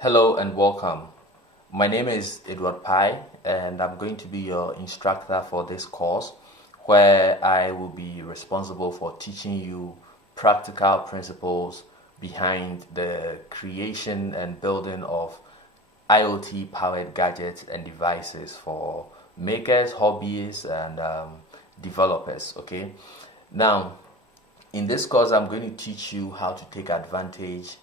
Hello and welcome. My name is Edward Pai and I'm going to be your instructor for this course where I will be responsible for teaching you practical principles behind the creation and building of IoT powered gadgets and devices for makers, hobbyists and developers. Okay, now in this course I'm going to teach you how to take advantage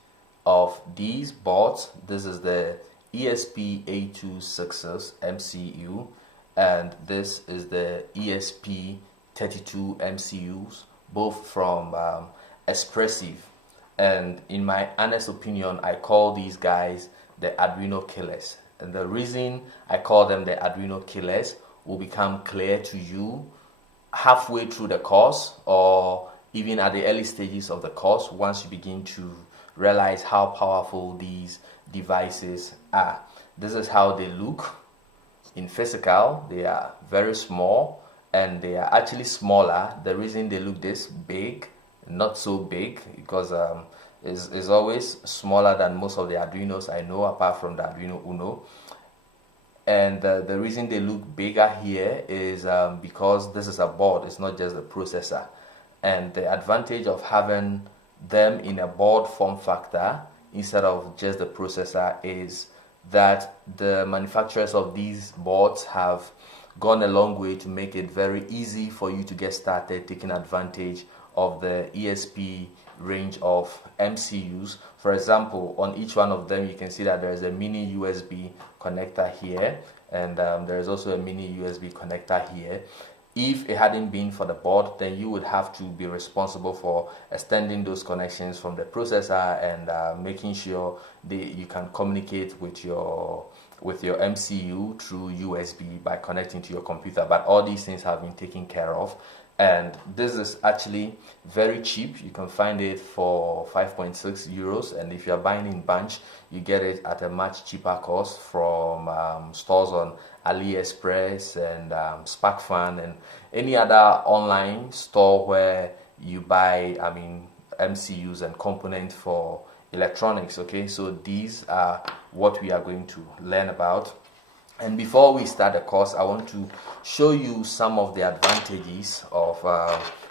of these boards. This is the ESP8266 MCU and this is the ESP32 MCUs, both from Espressive, and in my honest opinion I call these guys the Arduino killers, and the reason I call them the Arduino killers will become clear to you halfway through the course or even at the early stages of the course once you begin to realize how powerful these devices are. This is how they look in physical. They are very small and they are actually smaller. The reason they look this big, not so big, because it's always smaller than most of the Arduinos I know apart from the Arduino Uno. And the reason they look bigger here is because this is a board, it's not just the processor. And the advantage of having them in a board form factor instead of just the processor is that the manufacturers of these boards have gone a long way to make it very easy for you to get started taking advantage of the ESP range of MCUs. For example, on each one of them you can see that there is a mini USB connector here and there is also a mini USB connector here. If it hadn't been for the board, then you would have to be responsible for extending those connections from the processor and making sure you can communicate with your MCU through USB by connecting to your computer. But all these things have been taken care of, and this is actually very cheap. You can find it for 5.6 euros, and if you're buying in bunch you get it at a much cheaper cost from stores on AliExpress and SparkFun and any other online store where you buy MCUs and components for electronics. Okay, so these are what we are going to learn about. And before we start the course, I want to show you some of the advantages of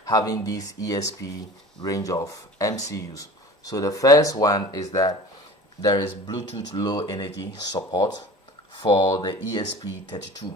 having this ESP range of MCUs. So the first one is that there is Bluetooth low energy support for the ESP32.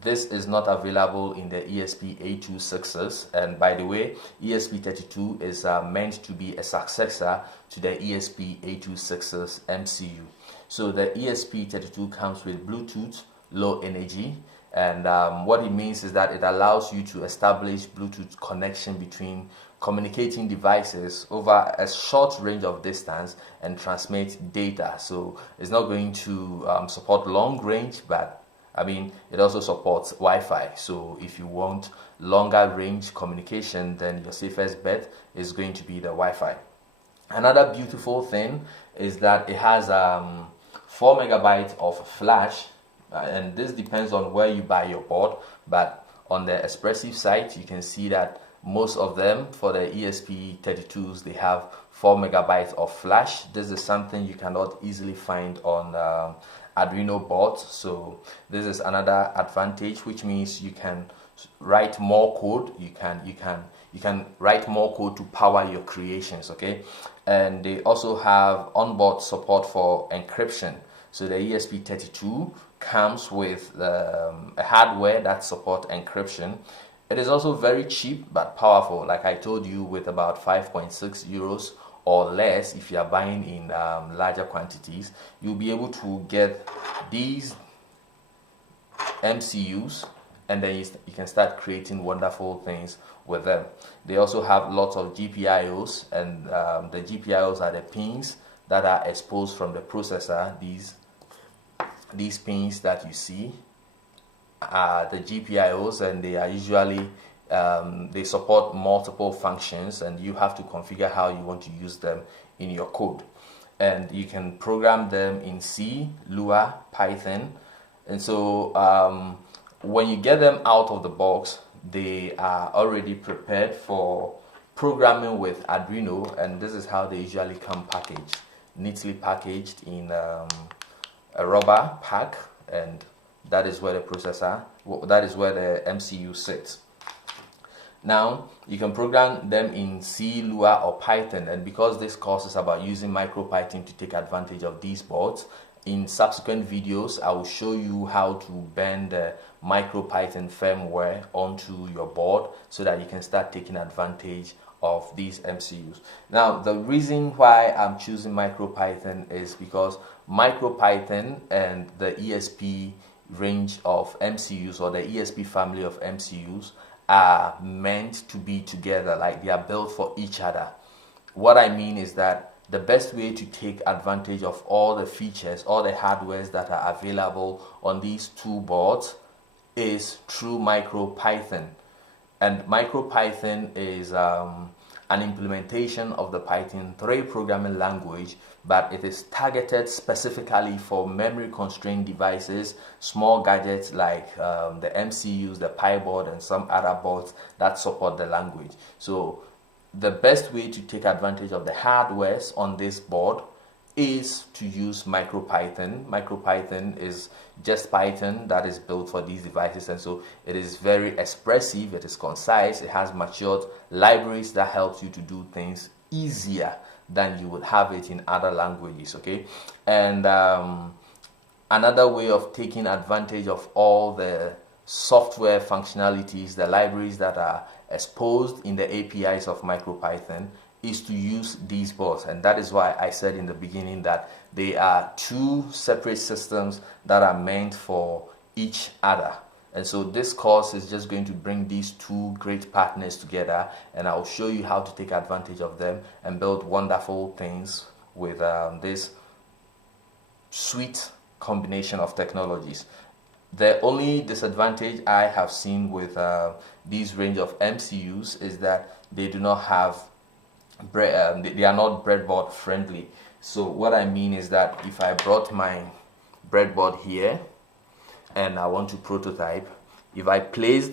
This is not available in the ESP8266, and by the way, ESP32 is meant to be a successor to the ESP8266 MCU. So the ESP32 comes with Bluetooth low energy, and what it means is that it allows you to establish Bluetooth connection between communicating devices over a short range of distance and transmit data. So it's not going to support long range, but it also supports Wi-Fi. So if you want longer range communication, then your safest bet is going to be the Wi-Fi. Another beautiful thing is that it has 4 megabytes of flash, and this depends on where you buy your board, but on the Espressive site you can see that most of them for the ESP32s they have 4 megabytes of flash. This is something you cannot easily find on Arduino boards, so this is another advantage, which means you can write more code. You can write more code to power your creations. Okay, and they also have onboard support for encryption. So the ESP32 comes with a hardware that supports encryption. It is also very cheap but powerful, like I told you, with about 5.6 euros or less. If you are buying in larger quantities, you'll be able to get these MCUs, and then you can start creating wonderful things with them. They also have lots of GPIOs, and the GPIOs are the pins that are exposed from the processor. These pins that you see are the GPIOs, and they are usually they support multiple functions, and you have to configure how you want to use them in your code. And you can program them in C, Lua, Python. And so when you get them out of the box, they are already prepared for programming with Arduino, and this is how they usually come packaged. neatly packaged in a rubber pack, and that is where the processor, that is where the MCU sits. Now you can program them in C, Lua or Python, and because this course is about using MicroPython to take advantage of these boards, in subsequent videos I will show you how to bend the MicroPython firmware onto your board so that you can start taking advantage of these MCUs. Now the reason why I'm choosing MicroPython is because MicroPython and the ESP range of MCUs, or the ESP family of MCUs, are meant to be together, like they are built for each other. What I mean is that the best way to take advantage of all the features, all the hardwares that are available on these two boards is through MicroPython. And MicroPython is an implementation of the Python 3 programming language, but it is targeted specifically for memory constrained devices, small gadgets like the MCUs, the Pi board, and some other boards that support the language. So the best way to take advantage of the hardwares on this board is to use MicroPython. MicroPython is just Python that is built for these devices, and so it is very expressive, it is concise, it has matured libraries that helps you to do things easier than you would have it in other languages. Okay, and another way of taking advantage of all the software functionalities, the libraries that are exposed in the APIs of MicroPython, is to use these boards. And that is why I said in the beginning that they are two separate systems that are meant for each other. And so this course is just going to bring these two great partners together, and I'll show you how to take advantage of them and build wonderful things with this sweet combination of technologies. The only disadvantage I have seen with these range of MCUs is that they do not have they are not breadboard friendly. So what I mean is that if I brought my breadboard here and I want to prototype, if I placed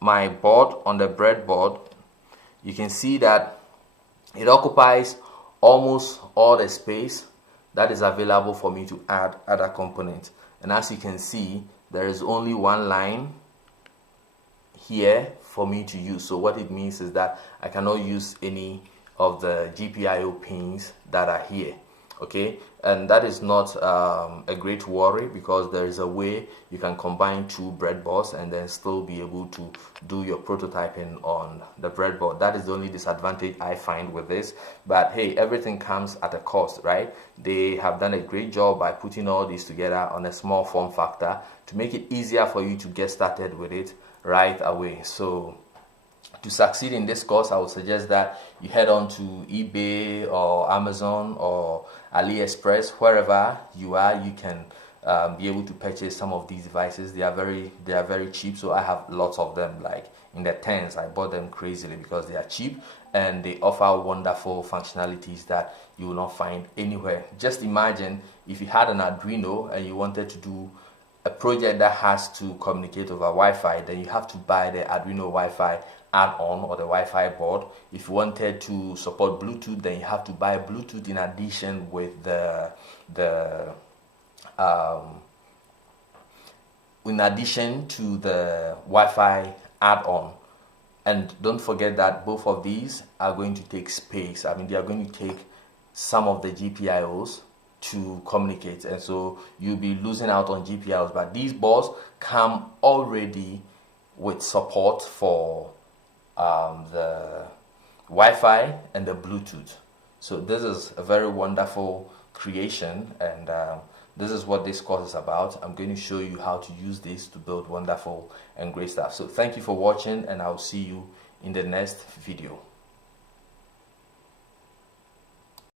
my board on the breadboard, you can see that it occupies almost all the space that is available for me to add other components. And as you can see, there is only one line here for me to use. So what it means is that I cannot use any of the GPIO pins that are here. Okay, and that is not a great worry, because there is a way you can combine two breadboards and then still be able to do your prototyping on the breadboard. That is the only disadvantage I find with this, but hey, everything comes at a cost, right? They have done a great job by putting all these together on a small form factor to make it easier for you to get started with it right away. So to succeed in this course, I would suggest that you head on to eBay or Amazon or AliExpress. Wherever you are, you can be able to purchase some of these devices. They are very cheap, so I have lots of them, like in the tens. I bought them crazily because they are cheap and they offer wonderful functionalities that you will not find anywhere. Just imagine if you had an Arduino and you wanted to do a project that has to communicate over Wi-Fi, then you have to buy the Arduino Wi-Fi add-on or the Wi-Fi board. If you wanted to support Bluetooth, then you have to buy Bluetooth in addition with the in addition to the Wi-Fi add-on. And don't forget that both of these are going to take space. I mean, they are going to take some of the GPIOs to communicate, and so you'll be losing out on GPIOs. But these boards come already with support for the Wi-Fi and the Bluetooth. So this is a very wonderful creation, and this is what this course is about. I'm going to show you how to use this to build wonderful and great stuff. So thank you for watching, and I'll see you in the next video.